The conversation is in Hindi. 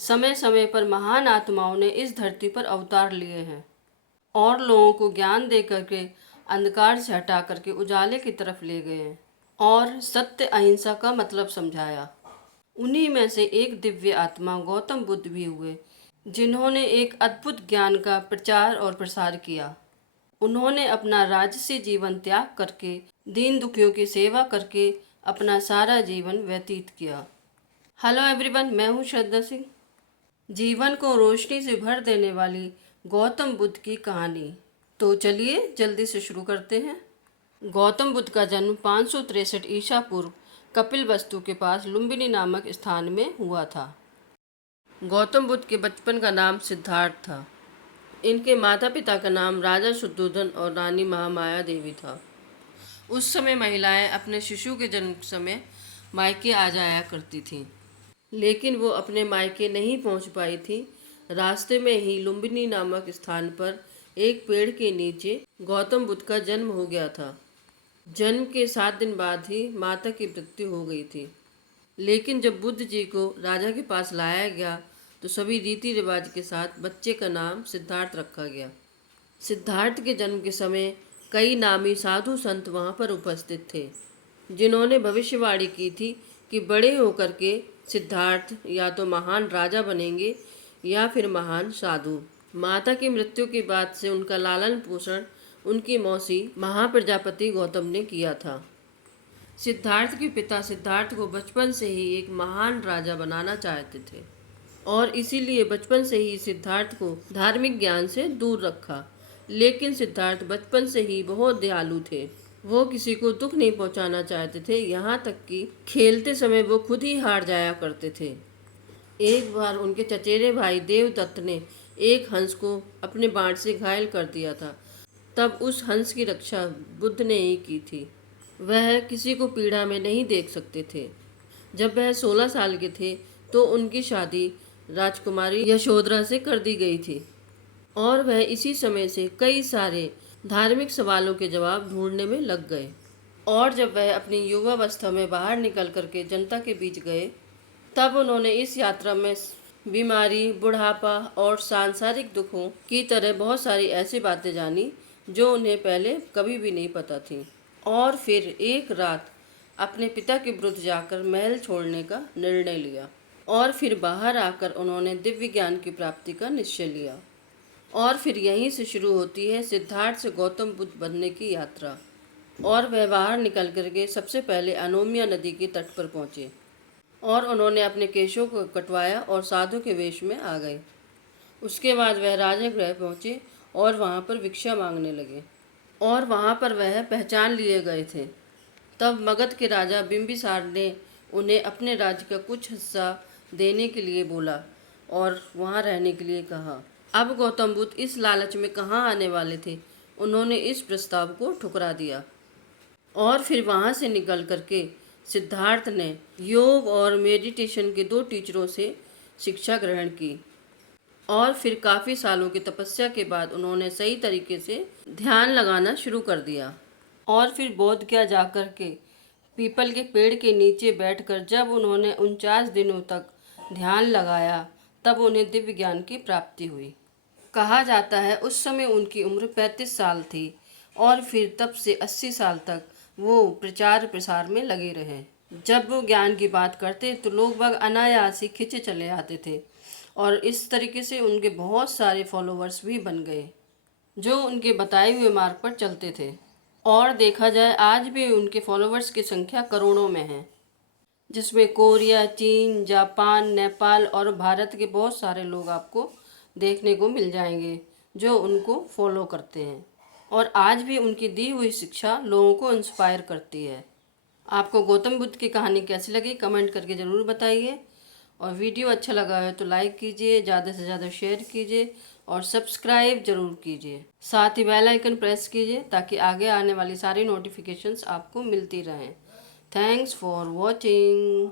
समय समय पर महान आत्माओं ने इस धरती पर अवतार लिए हैं और लोगों को ज्ञान दे करके अंधकार से हटा करके उजाले की तरफ ले गए हैं और सत्य अहिंसा का मतलब समझाया। उन्हीं में से एक दिव्य आत्मा गौतम बुद्ध भी हुए, जिन्होंने एक अद्भुत ज्ञान का प्रचार और प्रसार किया। उन्होंने अपना राजसी जीवन त्याग करके दीन दुखियों की सेवा करके अपना सारा जीवन व्यतीत किया। हेलो एवरीवन, मैं हूँ श्रद्धा सिंह। जीवन को रोशनी से भर देने वाली गौतम बुद्ध की कहानी। तो चलिए जल्दी से शुरू करते हैं। गौतम बुद्ध का जन्म 563 ईसा पूर्व कपिलवस्तु के पास लुम्बिनी नामक स्थान में हुआ था। गौतम बुद्ध के बचपन का नाम सिद्धार्थ था। इनके माता पिता का नाम राजा शुद्धोधन और रानी महामाया देवी था। उस समय महिलाएं अपने शिशु के जन्म समय मायके आ जाया करती थीं, लेकिन वो अपने मायके नहीं पहुंच पाई थी। रास्ते में ही लुम्बिनी नामक स्थान पर एक पेड़ के नीचे गौतम बुद्ध का जन्म हो गया था। जन्म के 7 दिन बाद ही माता की मृत्यु हो गई थी। लेकिन जब बुद्ध जी को राजा के पास लाया गया तो सभी रीति रिवाज के साथ बच्चे का नाम सिद्धार्थ रखा गया। सिद्धार्थ के जन्म के समय कई नामी साधु संत वहाँ पर उपस्थित थे, जिन्होंने भविष्यवाणी की थी कि बड़े होकर के सिद्धार्थ या तो महान राजा बनेंगे या फिर महान साधु। माता की मृत्यु के बाद से उनका लालन पोषण उनकी मौसी महाप्रजापति गौतम ने किया था। सिद्धार्थ के पिता सिद्धार्थ को बचपन से ही एक महान राजा बनाना चाहते थे और इसीलिए बचपन से ही सिद्धार्थ को धार्मिक ज्ञान से दूर रखा। लेकिन सिद्धार्थ बचपन से ही बहुत दयालु थे। वो किसी को दुख नहीं पहुंचाना चाहते थे, यहाँ तक कि खेलते समय वो खुद ही हार जाया करते थे। एक बार उनके चचेरे भाई देवदत्त ने एक हंस को अपने बाण से घायल कर दिया था। तब उस हंस की रक्षा बुद्ध ने ही की थी। वह किसी को पीड़ा में नहीं देख सकते थे। जब वह 16 साल के थे तो उनकी शादी राजकुमारी यशोधरा से कर दी गई थी और वह इसी समय से कई सारे धार्मिक सवालों के जवाब ढूंढने में लग गए। और जब वह अपनी युवावस्था में बाहर निकल करके जनता के बीच गए, तब उन्होंने इस यात्रा में बीमारी, बुढ़ापा और सांसारिक दुखों की तरह बहुत सारी ऐसी बातें जानी जो उन्हें पहले कभी भी नहीं पता थी। और फिर एक रात अपने पिता के विरुद्ध जाकर महल छोड़ने का निर्णय लिया और फिर बाहर आकर उन्होंने दिव्य ज्ञान की प्राप्ति का निश्चय लिया। और फिर यहीं से शुरू होती है सिद्धार्थ से गौतम बुद्ध बनने की यात्रा। और वह बाहर निकल करके सबसे पहले अनोमिया नदी के तट पर पहुँचे और उन्होंने अपने केशों को कटवाया और साधु के वेश में आ गए। उसके बाद वह राजगृह पहुँचे और वहाँ पर भिक्षा मांगने लगे और वहाँ पर वह पहचान लिए गए थे। तब मगध के राजा बिंबिसार ने उन्हें अपने राज्य का कुछ हिस्सा देने के लिए बोला और वहाँ रहने के लिए कहा। अब गौतम बुद्ध इस लालच में कहाँ आने वाले थे, उन्होंने इस प्रस्ताव को ठुकरा दिया और फिर वहाँ से निकल करके सिद्धार्थ ने योग और मेडिटेशन के 2 टीचरों से शिक्षा ग्रहण की और फिर काफ़ी सालों की तपस्या के बाद उन्होंने सही तरीके से ध्यान लगाना शुरू कर दिया। और फिर बोध गया जाकर के पीपल के पेड़ के नीचे बैठकर जब उन्होंने 49 दिनों तक ध्यान लगाया, तब उन्हें दिव्य ज्ञान की प्राप्ति हुई। कहा जाता है उस समय उनकी उम्र 35 साल थी और फिर तब से 80 साल तक वो प्रचार प्रसार में लगे रहे। जब वो ज्ञान की बात करते तो लोग बाग अनायास ही खिंचे चले आते थे और इस तरीके से उनके बहुत सारे फॉलोवर्स भी बन गए जो उनके बताए हुए मार्ग पर चलते थे। और देखा जाए आज भी उनके फॉलोवर्स की संख्या करोड़ों में है, जिसमें कोरिया, चीन, जापान, नेपाल और भारत के बहुत सारे लोग आपको देखने को मिल जाएंगे जो उनको फॉलो करते हैं। और आज भी उनकी दी हुई शिक्षा लोगों को इंस्पायर करती है। आपको गौतम बुद्ध की कहानी कैसी लगी कमेंट करके ज़रूर बताइए और वीडियो अच्छा लगा है तो लाइक कीजिए, ज़्यादा से ज़्यादा शेयर कीजिए और सब्सक्राइब ज़रूर कीजिए। साथ ही बेल आइकन प्रेस कीजिए ताकि आगे आने वाली सारी नोटिफिकेशंस आपको मिलती रहें। Thanks for watching.